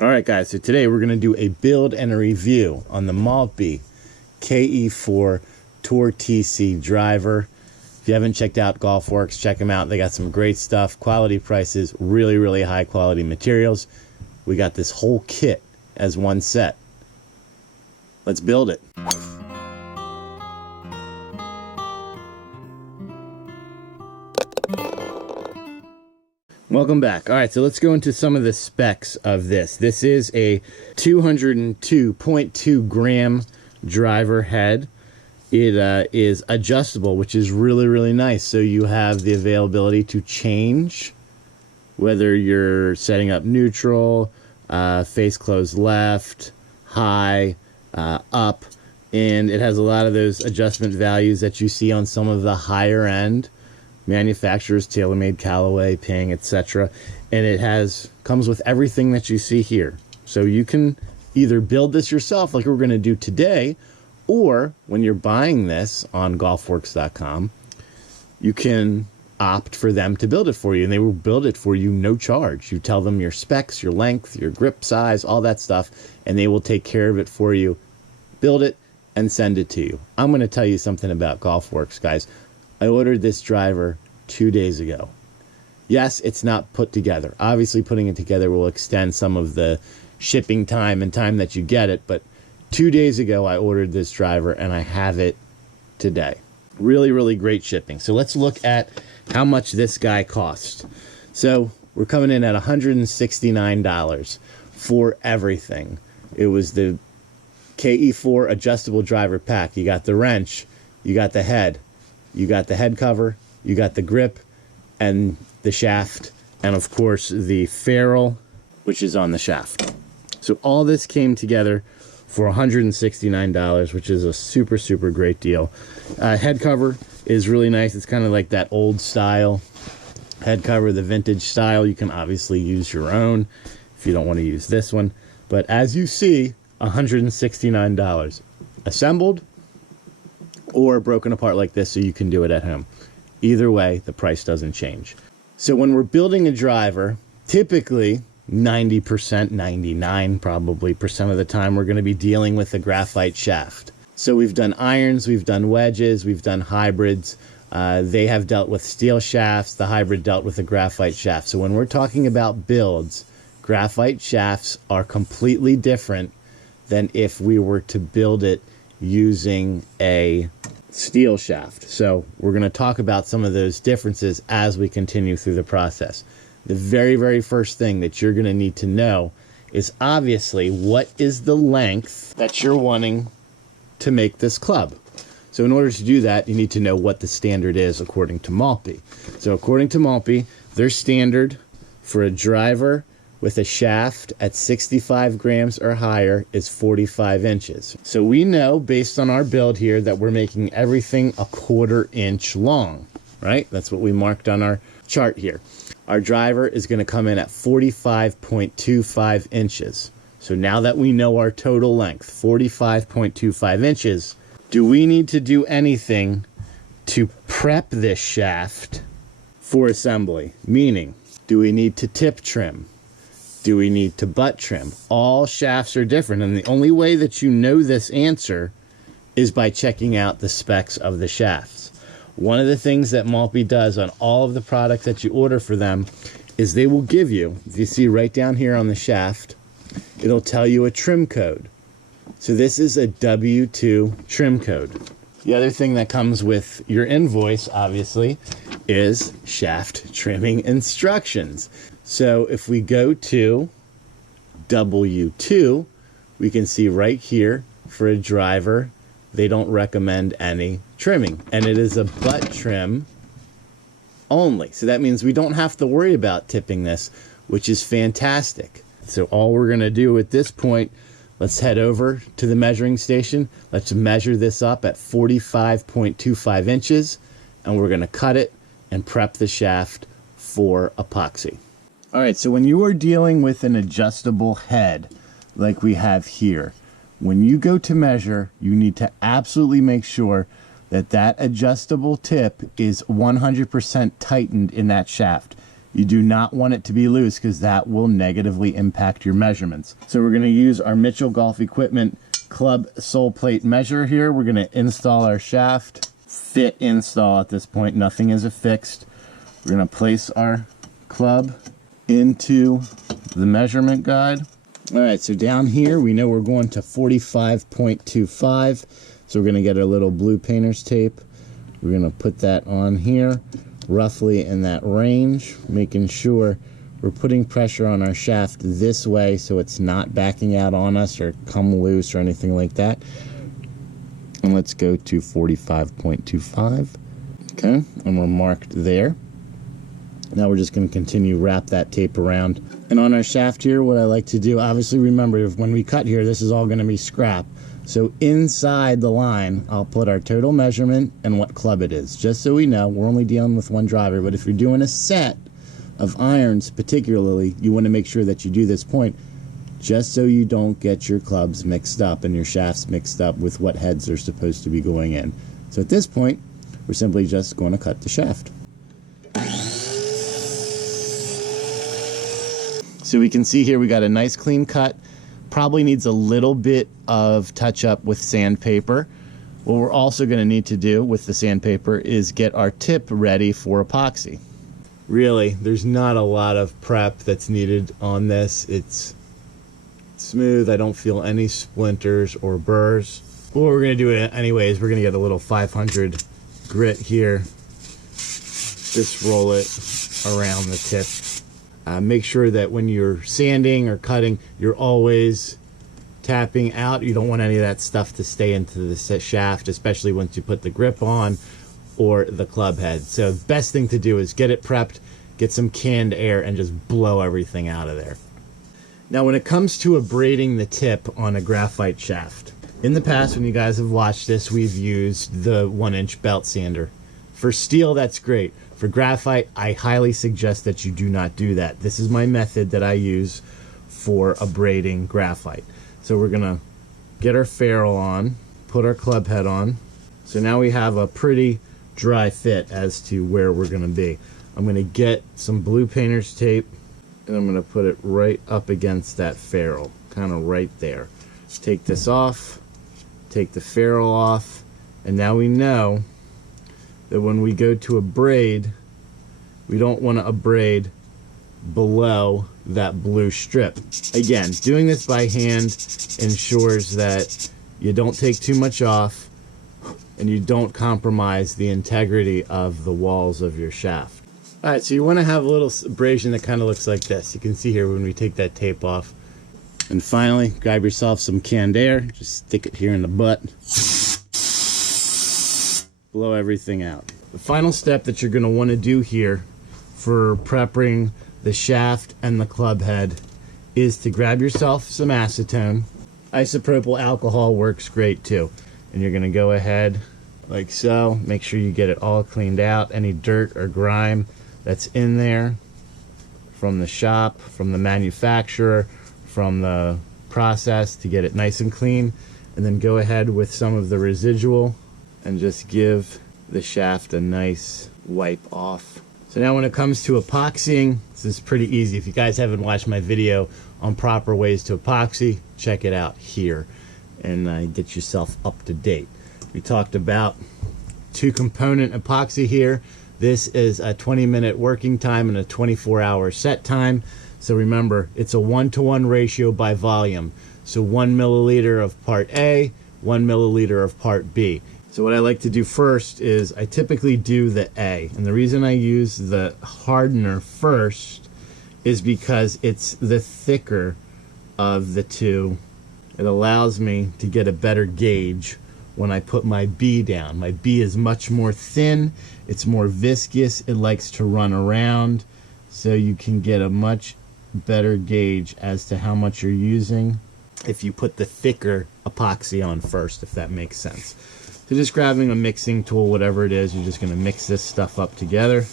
All right, guys, so today we're going to do a build and a review on the Maltby KE4 Tour TC driver. If you haven't checked out Golfworks, check them out. They got some great stuff, quality prices, really, really high quality materials. We got this whole kit as one set. Let's build it. Welcome back. All right, so let's go into some of the specs of this. This is a 202.2 gram driver head. It is adjustable, which is really, really nice. So you have the availability to change whether you're setting up neutral, face closed left, high, up, and it has a lot of those adjustment values that you see on some of the higher end manufacturers, TaylorMade, Callaway, Ping, etc. And it comes with everything that you see here. So you can either build this yourself like we're going to do today, or when you're buying this on golfworks.com, you can opt for them to build it for you, and they will build it for you no charge. You tell them your specs, your length, your grip size, all that stuff, and they will take care of it for you, build it, and send it to you. I'm going to tell you something about Golfworks, guys. I ordered this driver 2 days ago. Yes, it's not put together. Obviously, putting it together will extend some of the shipping time and time that you get it, but 2 days ago I ordered this driver and I have it today. Really, really great shipping. So let's look at how much this guy cost. So we're coming in at $169 for everything. It was the KE4 adjustable driver pack. You got the wrench, you got the head, you got the head cover, you got the grip and the shaft, and of course the ferrule, which is on the shaft. So all this came together for $169, which is a super, super great deal. Head cover is really nice. It's kind of like that old style head cover, the vintage style. You can obviously use your own if you don't want to use this one. But as you see, $169. Assembled or broken apart like this so you can do it at home. Either way, the price doesn't change. So when we're building a driver, typically 90%, 99 probably % of the time, we're going to be dealing with a graphite shaft. So we've done irons, we've done wedges, we've done hybrids. They have dealt with steel shafts. The hybrid dealt with a graphite shaft. So when we're talking about builds, graphite shafts are completely different than if we were to build it using a steel shaft. So we're going to talk about some of those differences as we continue through the process. The very, very first thing that you're going to need to know is obviously what is the length that you're wanting to make this club. So in order to do that, you need to know what the standard is according to Maltby. So according to Maltby, their standard for a driver with a shaft at 65 grams or higher is 45 inches. So we know based on our build here that we're making everything a 1/4 inch long, right? That's what we marked on our chart here. Our driver is going to come in at 45.25 inches. So now that we know our total length, 45.25 inches, do we need to do anything to prep this shaft for assembly? Meaning, do we need to tip trim? Do we need to butt trim? All shafts are different, and the only way that you know this answer is by checking out the specs of the shafts. One of the things that Maltby does on all of the products that you order for them is they will give you, if you see right down here on the shaft, it'll tell you a trim code. So this is a W2 trim code. The other thing that comes with your invoice, obviously, is shaft trimming instructions. So if we go to W2, we can see right here for a driver, they don't recommend any trimming. And it is a butt trim only. So that means we don't have to worry about tipping this, which is fantastic. So all we're going to do at this point, let's head over to the measuring station. Let's measure this up at 45.25 inches, and we're going to cut it and prep the shaft for epoxy. All right, so when you are dealing with an adjustable head like we have here, when you go to measure, you need to absolutely make sure that that adjustable tip is 100% tightened in that shaft. You do not want it to be loose because that will negatively impact your measurements. So we're going to use our Mitchell Golf Equipment club sole plate measure here. We're going to install our shaft. Fit install at this point. Nothing is affixed. We're going to place our club into the measurement guide. All right, so down here we know we're going to 45.25. So we're going to get a little blue painter's tape. We're going to put that on here, roughly in that range, making sure we're putting pressure on our shaft this way so it's not backing out on us or come loose or anything like that. And let's go to 45.25. Okay, and we're marked there. Now we're just going to continue wrap that tape around. And on our shaft here, what I like to do, obviously remember, when we cut here, this is all going to be scrap. So inside the line, I'll put our total measurement and what club it is, just so we know. We're only dealing with one driver, but if you're doing a set of irons particularly, you want to make sure that you do this point just so you don't get your clubs mixed up and your shafts mixed up with what heads are supposed to be going in. So at this point, we're simply just going to cut the shaft. So we can see here we got a nice clean cut. Probably needs a little bit of touch up with sandpaper. What we're also going to need to do with the sandpaper is get our tip ready for epoxy. Really, there's not a lot of prep that's needed on this. It's smooth. I don't feel any splinters or burrs. What we're going to do anyways, we're going to get a little 500 grit here. Just roll it around the tip. Make sure that when you're sanding or cutting, you're always tapping out. You don't want any of that stuff to stay into the shaft, especially once you put the grip on or the club head. So the best thing to do is get it prepped, get some canned air, and just blow everything out of there. Now when it comes to abrading the tip on a graphite shaft, in the past when you guys have watched this, we've used the 1-inch belt sander. For steel, that's great. For graphite, I highly suggest that you do not do that. This is my method that I use for abrading graphite. So we're gonna get our ferrule on, put our club head on. So now we have a pretty dry fit as to where we're gonna be. I'm gonna get some blue painter's tape and I'm gonna put it right up against that ferrule, kind of right there. Take this off, take the ferrule off, and now we know that when we go to abrade, we don't want to abrade below that blue strip. Again, doing this by hand ensures that you don't take too much off and you don't compromise the integrity of the walls of your shaft. All right, so you want to have a little abrasion that kind of looks like this. You can see here when we take that tape off. And finally, grab yourself some canned air, just stick it here in the butt. Blow everything out. The final step that you're going to want to do here for prepping the shaft and the club head is to grab yourself some acetone. Isopropyl alcohol works great too. And you're going to go ahead like so. Make sure you get it all cleaned out. Any dirt or grime that's in there from the shop, from the manufacturer, from the process, to get it nice and clean. And then go ahead with some of the residual and just give the shaft a nice wipe off. So now when it comes to epoxying, this is pretty easy. If you guys haven't watched my video on proper ways to epoxy, check it out here and get yourself up to date. We talked about 2-component epoxy here. This is a 20-minute working time and a 24-hour set time. So remember, it's a 1-to-1 ratio by volume. So 1 milliliter of part A, 1 milliliter of part B. So what I like to do first is I typically do the A. And the reason I use the hardener first is because it's the thicker of the two. It allows me to get a better gauge when I put my B down. My B is much more thin, it's more viscous, it likes to run around, so you can get a much better gauge as to how much you're using if you put the thicker epoxy on first, if that makes sense. So just grabbing a mixing tool, whatever it is, you're just going to mix this stuff up together.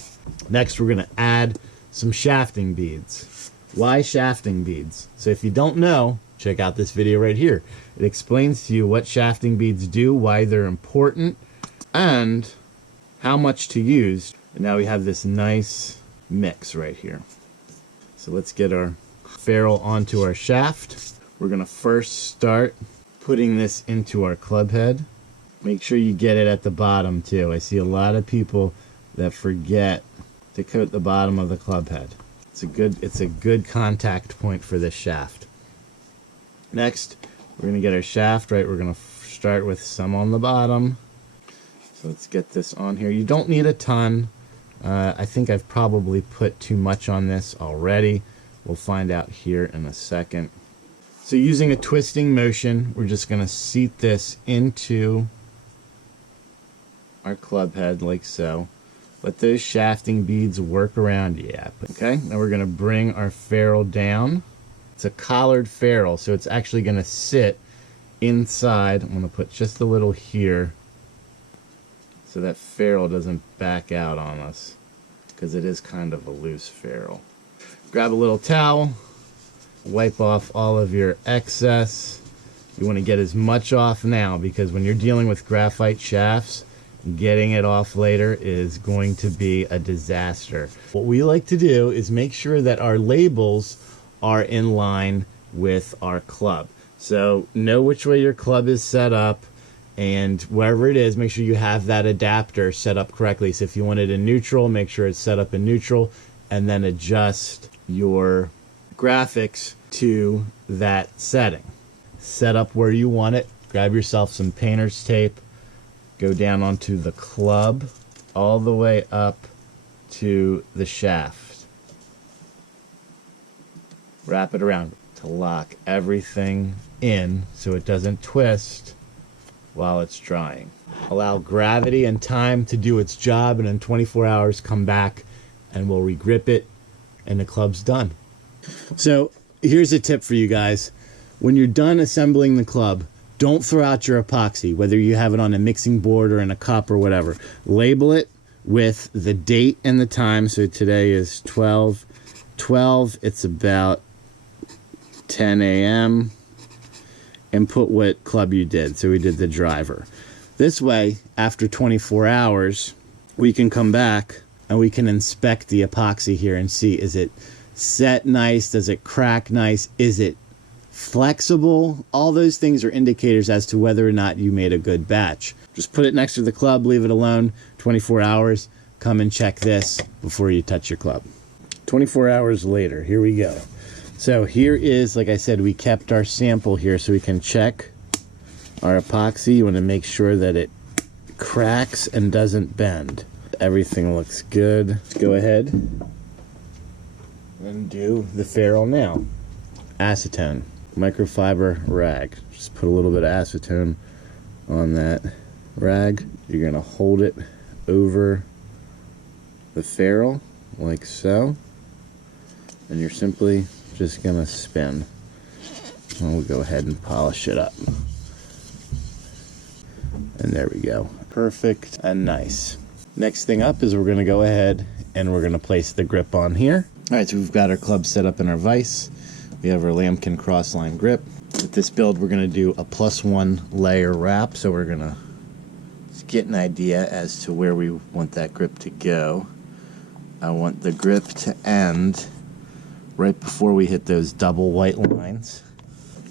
Next, we're going to add some shafting beads. Why shafting beads? So if you don't know, check out this video right here. It explains to you what shafting beads do, why they're important, and how much to use. And now we have this nice mix right here. So let's get our ferrule onto our shaft. We're gonna first start putting this into our club head. Make sure you get it at the bottom too. I see a lot of people that forget to coat the bottom of the club head. It's a good contact point for this shaft. Next, we're gonna get our shaft right. We're gonna start with some on the bottom. So let's get this on here. You don't need a ton. I think I've probably put too much on this already. We'll find out here in a second. So using a twisting motion, we're just gonna seat this into our club head like so. Let those shafting beads work around. Yeah. Okay, now we're gonna bring our ferrule down. It's a collared ferrule, so it's actually gonna sit inside. I'm gonna put just a little here so that ferrule doesn't back out on us, because it is kind of a loose ferrule. Grab a little towel, wipe off all of your excess. You wanna get as much off now, because when you're dealing with graphite shafts, getting it off later is going to be a disaster. What we like to do is make sure that our labels are in line with our club. So know which way your club is set up, and wherever it is, make sure you have that adapter set up correctly. So if you want it in neutral, make sure it's set up in neutral, and then adjust your graphics to that setting. Set up where you want it. Grab yourself some painter's tape. Go down onto the club all the way up to the shaft. Wrap it around to lock everything in so it doesn't twist while it's drying. Allow gravity and time to do its job, and in 24 hours come back and we'll regrip it and the club's done. So here's a tip for you guys. When you're done assembling the club, don't throw out your epoxy, whether you have it on a mixing board or in a cup or whatever. Label it with the date and the time. So today is 12/12. It's about 10 a.m. And put what club you did. So we did the driver. This way, after 24 hours, we can come back and we can inspect the epoxy here and see, is it set nice? Does it crack nice? Is it flexible? All those things are indicators as to whether or not you made a good batch. Just put it next to the club, leave it alone, 24 hours, come and check this before you touch your club. 24 hours later, here we go. So here is, like I said, we kept our sample here so we can check our epoxy. You want to make sure that it cracks and doesn't bend. Everything looks good. Let's go ahead and do the ferrule now. Acetone. Microfiber rag. Just put a little bit of acetone on that rag. You're going to hold it over the ferrule like so, and you're simply just going to spin. And we'll go ahead and polish it up. And there we go. Perfect and nice. Next thing up is we're going to go ahead and we're going to place the grip on here. Alright, so we've got our club set up in our vise. We have our lambkin cross-line grip. With this build, we're going to do a +1 layer wrap, so we're going to get an idea as to where we want that grip to go. I want the grip to end right before we hit those double white lines.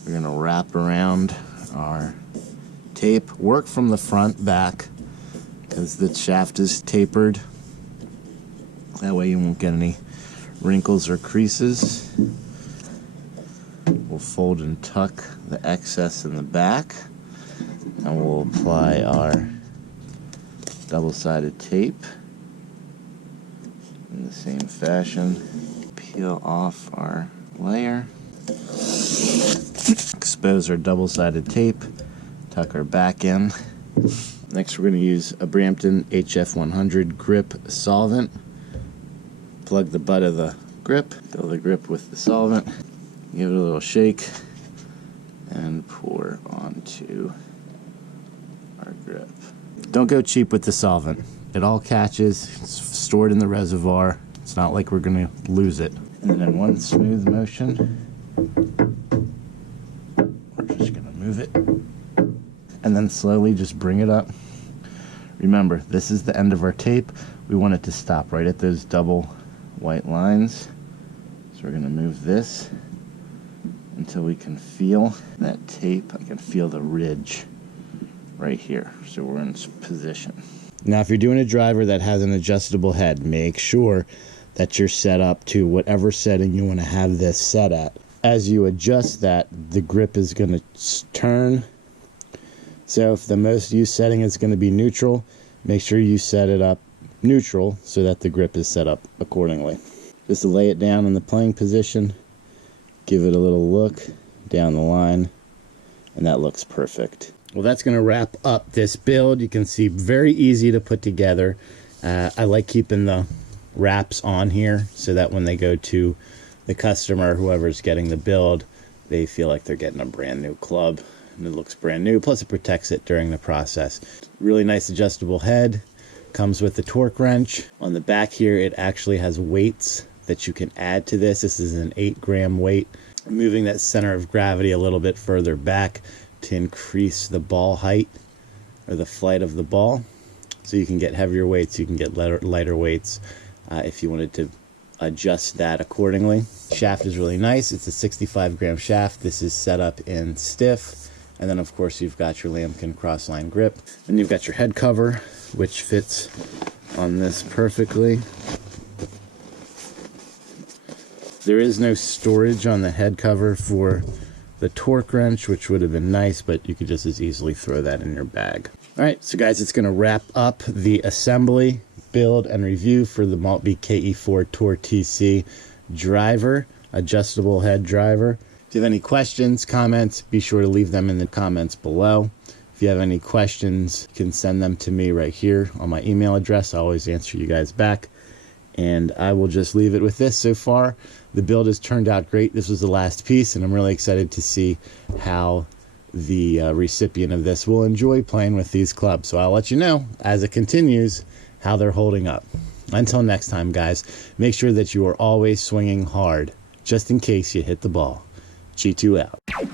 We're going to wrap around our tape. Work from the front back, because the shaft is tapered. That way you won't get any wrinkles or creases. We'll fold and tuck the excess in the back, and we'll apply our double-sided tape in the same fashion. Peel off our layer, expose our double-sided tape, tuck our back in. Next, we're going to use a Brampton HF100 grip solvent. Plug the butt of the grip, fill the grip with the solvent, give it a little shake, and pour onto our grip. Don't go cheap with the solvent. It all catches, it's stored in the reservoir. It's not like we're going to lose it. And then in one smooth motion, we're just going to move it. And then slowly just bring it up. Remember, this is the end of our tape. We want it to stop right at those double white lines. So we're going to move this until we can feel that tape. I can feel the ridge right here. So we're in position. Now, if you're doing a driver that has an adjustable head, make sure that you're set up to whatever setting you want to have this set at. As you adjust that, the grip is going to turn. So if the most used setting is going to be neutral, make sure you set it up neutral so that the grip is set up accordingly. Just lay it down in the playing position, give it a little look down the line, and that looks perfect. Well, that's going to wrap up this build. You can see very easy to put together. I like keeping the wraps on here so that when they go to the customer, whoever's getting the build, they feel like they're getting a brand new club, and it looks brand new. Plus it protects it during the process. Really nice adjustable head. Comes with the torque wrench. On the back here, it actually has weights that you can add to this. This is an 8-gram weight. Moving that center of gravity a little bit further back to increase the ball height or the flight of the ball. So you can get heavier weights, you can get lighter weights if you wanted to adjust that accordingly. Shaft is really nice. It's a 65-gram shaft. This is set up in stiff. And then of course you've got your lambkin crossline grip. Then you've got your head cover, which fits on this perfectly. There is no storage on the head cover for the torque wrench, which would have been nice, but you could just as easily throw that in your bag. All right, so guys, it's going to wrap up the assembly, build, and review for the Maltby KE4 Tour TC driver, adjustable head driver. If you have any questions, comments, be sure to leave them in the comments below. If you have any questions, you can send them to me right here on my email address. I always answer you guys back. And I will just leave it with this. So far, the build has turned out great. This was the last piece, and I'm really excited to see how the recipient of this will enjoy playing with these clubs. So I'll let you know as it continues how they're holding up. Until next time, guys, make sure that you are always swinging hard, just in case you hit the ball. G2 out.